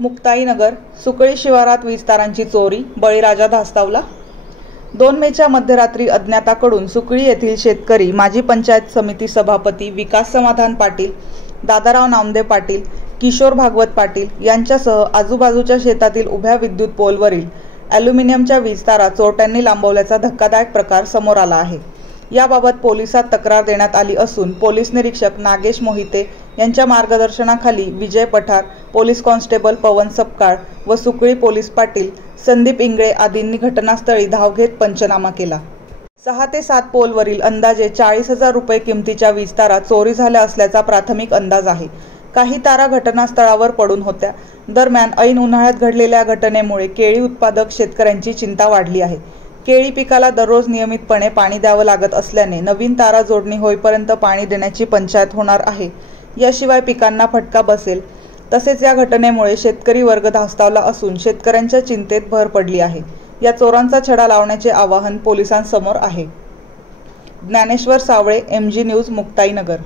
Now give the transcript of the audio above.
मुक्ताईनगर सुकळी शिवारात वीज तारांची चोरी, बळीराजा धास्तावला। 2 मेच्या मध्यरात्री अज्ञाताकडून सुकळी येथील शेतकरी, माजी पंचायत समिती सभापती विकास समाधान पाटील, दादाराव नामदेव पाटील, किशोर भागवत पाटील यांच्यासह आजूबाजूच्या शेतातील उभ्या विद्युत पोलवरील ॲल्युमिनियमच्या वीज तारा चोरट्यांनी लांबवल्याचा धक्कादायक प्रकार समोर आला आहे। याबाबत पोलिसात तक्रार देण्यात आली असून पोलीस निरीक्षक नागेश मोहिते यांच्या मार्गदर्शनाखाली विजय पठार, पोलीस कॉन्स्टेबल पवन सपकाळ व सुकळी पोलीस पाटील संदीप इंगळे आदींनी घटनास्थळी धाव घेत पंचनामा केला। 6 ते 7 पोलवरील अंदाजे 40,000 रुपये किमतीच्या वीज तारा चोरी झाल्या असल्याचा प्राथमिक अंदाज आहे। काही तारा घटनास्थळावर पडून होत्या। दरम्यान ऐन उन्हाळ्यात घडलेल्या घटनेमुळे केळी उत्पादक शेतकऱ्यांची चिंता वाढली आहे। केळी पिकाला दररोज नियमितपणे पाणी द्यावं लागत असल्याने नवीन तारा जोडणी होईपर्यंत पाणी देण्याची पंचायत होणार आहे। याशिवाय पिकांना फटका बसेल। तसेच या घटनेमुळे शेतकरी वर्ग धास्तावला असून शेतकऱ्यांच्या चिंतेत भर पडली आहे। या चोरांचा छडा लावण्याचे आवाहन पोलिसांसमोर आहे। ज्ञानेश्वर सावळे, MG न्यूज, मुक्ताईनगर।